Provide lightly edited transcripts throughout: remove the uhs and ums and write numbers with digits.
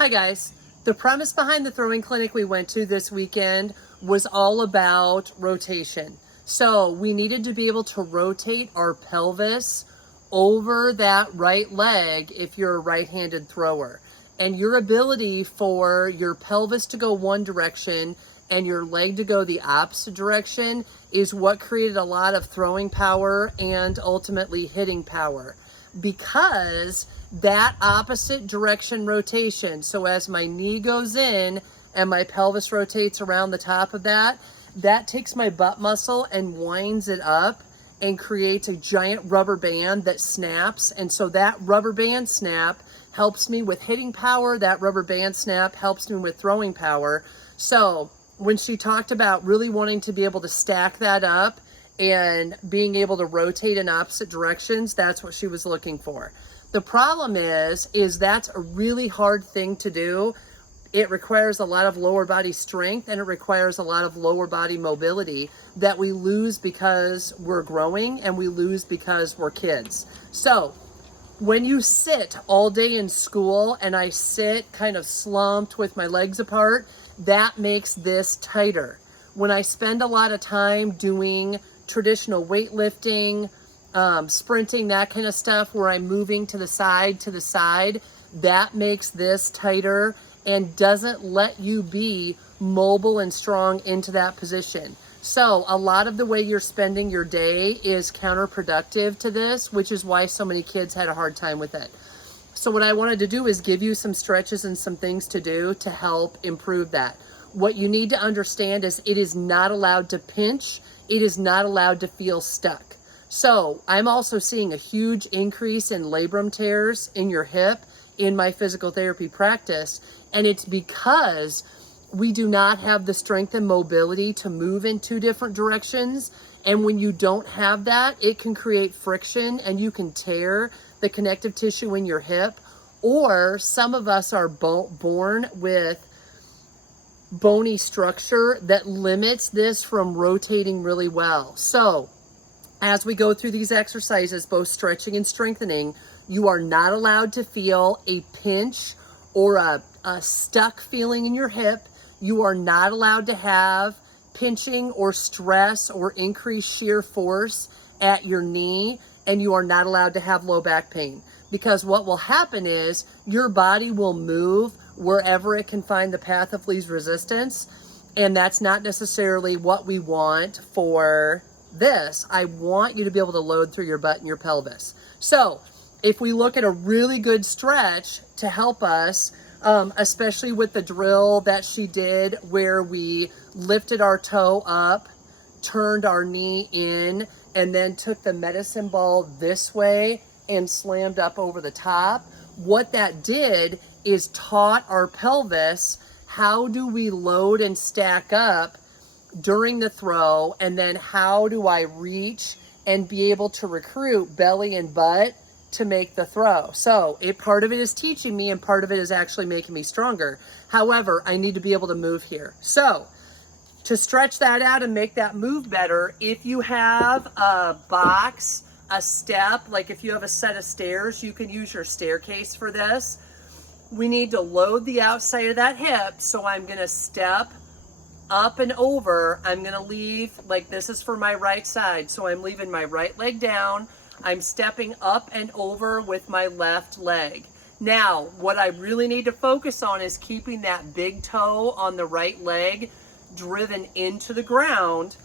Hi guys. The premise behind the throwing clinic we went to this weekend was all about rotation. So we needed to be able to rotate our pelvis over that right leg if you're a right-handed thrower. And your ability for your pelvis to go one direction and your leg to go the opposite direction is what created a lot of throwing power and ultimately hitting power, because that opposite direction rotation, so as my knee goes in and my pelvis rotates around the top of that, that takes my butt muscle and winds it up and creates a giant rubber band that snaps. And so that rubber band snap helps me with hitting power. That rubber band snap helps me with throwing power. So when she talked about really wanting to be able to stack that up and being able to rotate in opposite directions, that's what she was looking for. The problem is that's a really hard thing to do. It requires a lot of lower body strength and it requires a lot of lower body mobility that we lose because we're growing and we lose because we're kids. So when you sit all day in school and I sit kind of slumped with my legs apart, that makes this tighter. When I spend a lot of time doing traditional weightlifting, sprinting, that kind of stuff, where I'm moving to the side, that makes this tighter and doesn't let you be mobile and strong into that position. So a lot of the way you're spending your day is counterproductive to this, which is why so many kids had a hard time with it. So what I wanted to do is give you some stretches and some things to do to help improve that. What you need to understand is it is not allowed to pinch. It is not allowed to feel stuck. So I'm also seeing a huge increase in labrum tears in your hip in my physical therapy practice. And it's because we do not have the strength and mobility to move in two different directions. And when you don't have that, it can create friction and you can tear the connective tissue in your hip. Or some of us are born with bony structure that limits this from rotating really well. So as we go through these exercises, both stretching and strengthening, you are not allowed to feel a pinch or a stuck feeling in your hip. You are not allowed to have pinching or stress or increased shear force at your knee, and you are not allowed to have low back pain, because what will happen is your body will move wherever it can find the path of least resistance, and that's not necessarily what we want for this. I want you to be able to load through your butt and your pelvis. So if we look at a really good stretch to help us, especially with the drill that she did where we lifted our toe up, turned our knee in, and then took the medicine ball this way and slammed up over the top. What that did is taught our pelvis how do we load and stack up during the throw, and then how do I reach and be able to recruit belly and butt to make the throw. So part of it is teaching me and part of it is actually making me stronger. However, I need to be able to move here. So to stretch that out and make that move better, if you have a box, a step, like if you have a set of stairs, you can use your staircase for this. We need to load the outside of that hip. So I'm gonna step up and over. I'm gonna leave, like this is for my right side. So I'm leaving my right leg down. I'm stepping up and over with my left leg. Now, what I really need to focus on is keeping that big toe on the right leg driven into the ground.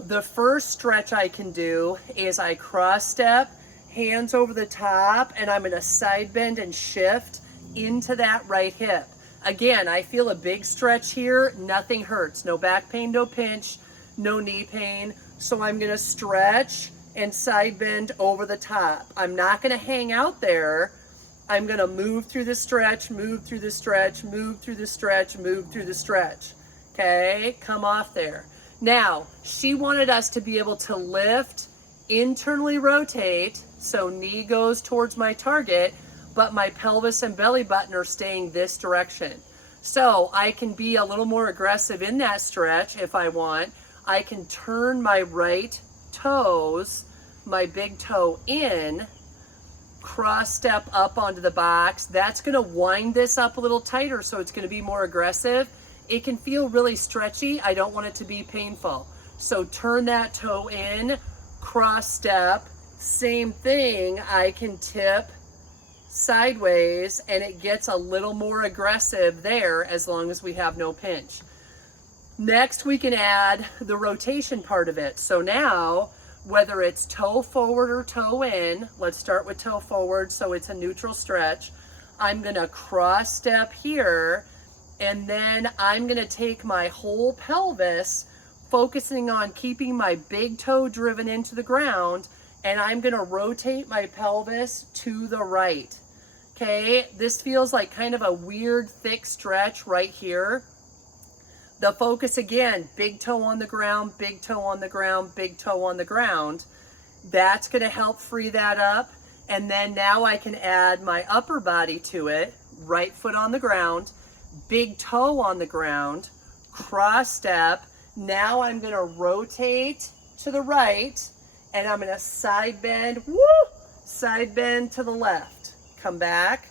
The first stretch I can do is I cross step, hands over the top, and I'm gonna side bend and shift into that right hip. Again, I feel a big stretch here. Nothing hurts. No back pain, no pinch, no knee pain. So I'm gonna stretch and side bend over the top. I'm not gonna hang out there. I'm gonna move through the stretch, move through the stretch, move through the stretch, move through the stretch. Okay, come off there. Now, she wanted us to be able to lift, internally rotate, so knee goes towards my target, but my pelvis and belly button are staying this direction. So I can be a little more aggressive in that stretch if I want. I can turn my right toes, my big toe in, cross step up onto the box. That's gonna wind this up a little tighter, so it's gonna be more aggressive. It can feel really stretchy. I don't want it to be painful. So turn that toe in, cross step, same thing. I can tip sideways and it gets a little more aggressive there as long as we have no pinch. Next, we can add the rotation part of it. So now, whether it's toe forward or toe in, let's start with toe forward so it's a neutral stretch. I'm gonna cross step here, and then I'm gonna take my whole pelvis, focusing on keeping my big toe driven into the ground, and I'm gonna rotate my pelvis to the right. Okay, this feels like kind of a weird thick stretch right here. The focus again, big toe on the ground, big toe on the ground, big toe on the ground. That's gonna help free that up. And then now I can add my upper body to it, right foot on the ground, big toe on the ground, cross step. Now I'm gonna rotate to the right and I'm gonna side bend, woo, side bend to the left. Come back,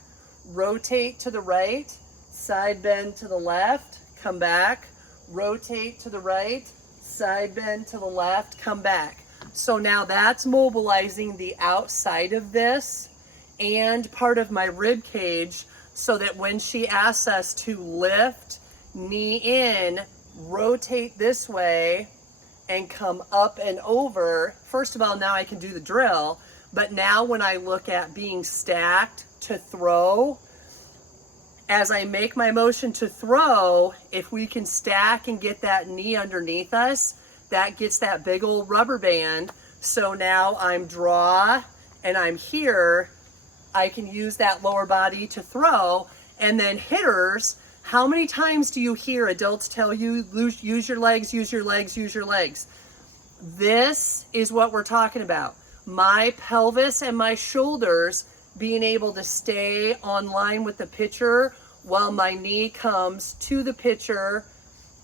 rotate to the right, side bend to the left, come back, rotate to the right, side bend to the left, come back. So now that's mobilizing the outside of this and part of my rib cage so that when she asks us to lift, knee in, rotate this way and come up and over. First of all, now I can do the drill, but now when I look at being stacked to throw, as I make my motion to throw, if we can stack and get that knee underneath us, that gets that big old rubber band. So now I'm draw and I'm here. I can use that lower body to throw. And then hitters, how many times do you hear adults tell you, use your legs, use your legs, use your legs? This is what we're talking about. My pelvis and my shoulders being able to stay on line with the pitcher while my knee comes to the pitcher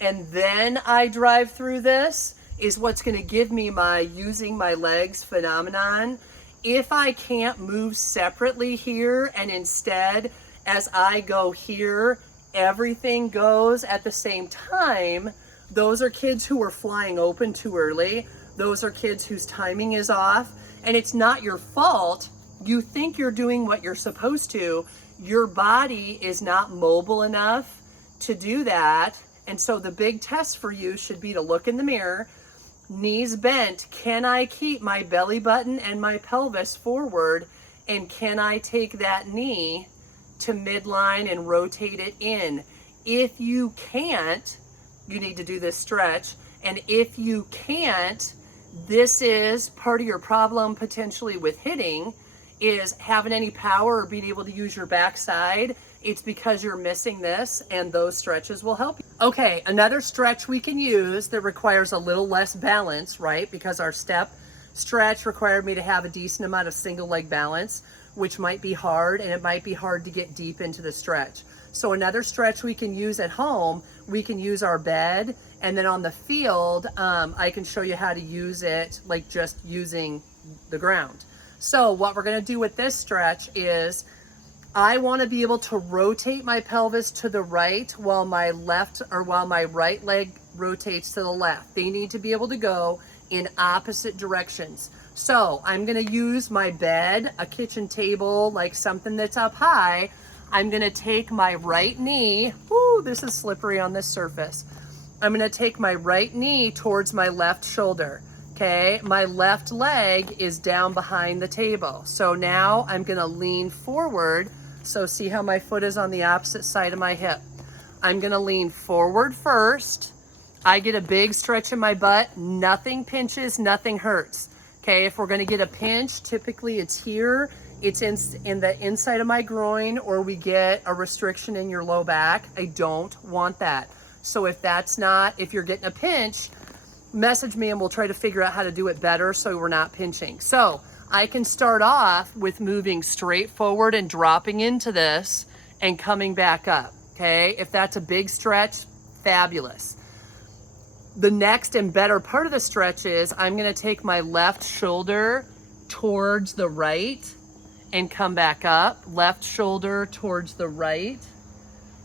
and then I drive through this is what's going to give me my using my legs phenomenon. If I can't move separately here and instead as I go here, everything goes at the same time, those are kids who are flying open too early. Those are kids whose timing is off, and it's not your fault. You think you're doing what you're supposed to. Your body is not mobile enough to do that. And so the big test for you should be to look in the mirror, knees bent. Can I keep my belly button and my pelvis forward? And can I take that knee to midline and rotate it in? If you can't, you need to do this stretch. And if you can't, this is part of your problem potentially with hitting, is having any power or being able to use your backside. It's because you're missing this, and those stretches will help you. Okay, another stretch we can use that requires a little less balance, right? Because our step stretch required me to have a decent amount of single leg balance, which might be hard, and it might be hard to get deep into the stretch. So another stretch we can use at home, we can use our bed, and then on the field, I can show you how to use it, like just using the ground. So what we're gonna do with this stretch is, I wanna be able to rotate my pelvis to the right while my right leg rotates to the left. They need to be able to go in opposite directions. So I'm gonna use my bed, a kitchen table, like something that's up high. I'm gonna take my right knee, whoo, this is slippery on this surface. I'm gonna take my right knee towards my left shoulder. Okay, my left leg is down behind the table. So now I'm gonna lean forward. So see how my foot is on the opposite side of my hip. I'm gonna lean forward first. I get a big stretch in my butt. Nothing pinches, nothing hurts. Okay, if we're gonna get a pinch, typically it's here. It's in the inside of my groin, or we get a restriction in your low back. I don't want that. So if you're getting a pinch, message me and we'll try to figure out how to do it better so we're not pinching. So I can start off with moving straight forward and dropping into this and coming back up, okay? If that's a big stretch, fabulous. The next and better part of the stretch is I'm gonna take my left shoulder towards the right, and come back up. Left shoulder towards the right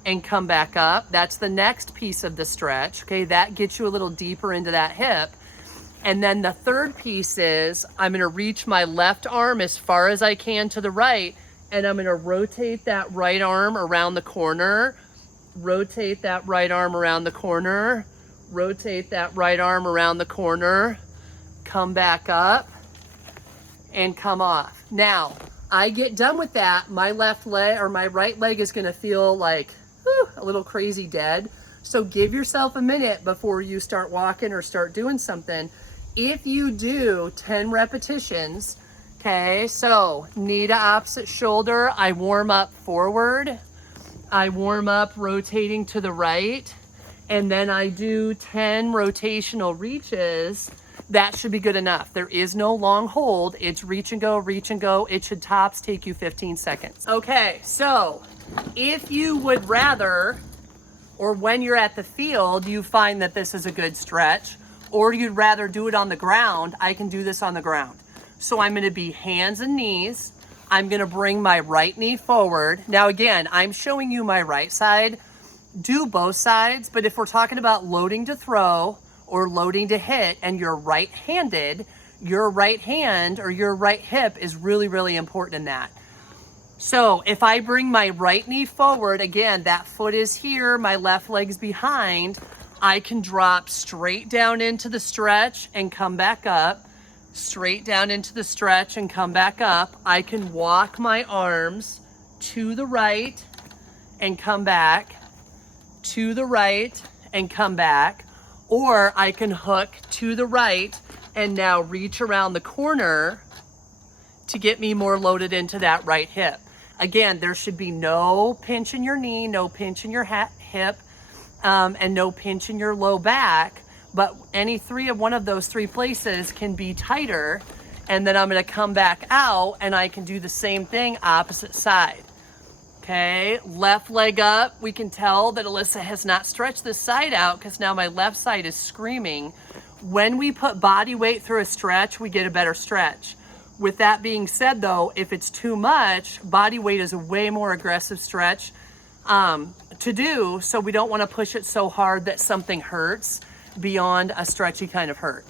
and come back up. That's the next piece of the stretch. Okay, that gets you a little deeper into that hip. And then the third piece is I'm gonna reach my left arm as far as I can to the right, and I'm gonna rotate that right arm around the corner, rotate that right arm around the corner, rotate that right arm around the corner, come back up, and come off. Now, I get done with that, my left leg or my right leg is gonna feel like a little crazy dead. So give yourself a minute before you start walking or start doing something. If you do 10 repetitions, okay, so knee to opposite shoulder, I warm up forward, I warm up rotating to the right, and then I do 10 rotational reaches. That should be good enough. There is no long hold. It's reach and go, reach and go. It should tops take you 15 seconds. Okay, so if you would rather, or when you're at the field, you find that this is a good stretch, or you'd rather do it on the ground, I can do this on the ground. So I'm gonna be hands and knees. I'm gonna bring my right knee forward. Now again, I'm showing you my right side. Do both sides, but if we're talking about loading to throw or loading to hit and you're right-handed, your right hand or your right hip is really, really important in that. So if I bring my right knee forward, again, that foot is here, my left leg's behind, I can drop straight down into the stretch and come back up, straight down into the stretch and come back up. I can walk my arms to the right and come back, to the right and come back, or I can hook to the right and now reach around the corner to get me more loaded into that right hip. Again, there should be no pinch in your knee, no pinch in your hip, and no pinch in your low back, but any one of those three places can be tighter, and then I'm gonna come back out and I can do the same thing opposite side. Okay, left leg up. We can tell that Alyssa has not stretched this side out because now my left side is screaming. When we put body weight through a stretch, we get a better stretch. With that being said though, if it's too much, body weight is a way more aggressive stretch to do, so we don't want to push it so hard that something hurts beyond a stretchy kind of hurt.